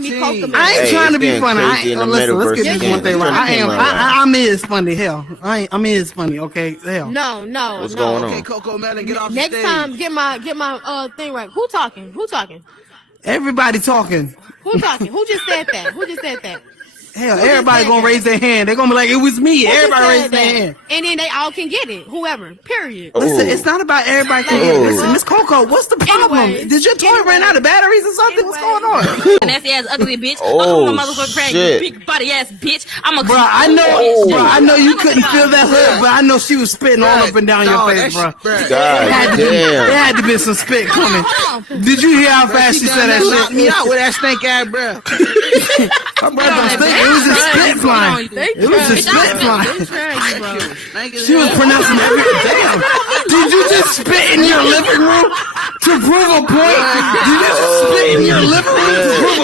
call me Coco. I ain't trying to be funny. Listen, let's get this one thing right. I'm is funny. Hell, I'm is funny. Okay, hell. No. What's going on? Okay, Coco Melon, get off the Next stage. time, get my thing right. Who talking? Everybody talking. Who talking? Who just said that? Hell, everybody gonna raise their hand. They're gonna be like, it was me. Everybody raise their hand. And then they all can get it. Whoever. Period. Listen, it's not about everybody can get it. Listen, Miss Coco, what's the problem? Did your toy run out of batteries or something? What's going on? Nasty ass ugly bitch. Oh, My motherfucking crack, shit. big body ass bitch. I'm a Bro, I know you couldn't feel that hood, but I know she was spitting all up and down your face, bro. God damn. There had to be some spit coming. Did you hear how fast she said that Knocked shit? me out with that stank ass breath. My brother don't stink. It was a spit flying. It was a spit flying. She was pronouncing everything. Damn. Did you just spit in your living room to prove a point? Did you just spit in your living room to prove a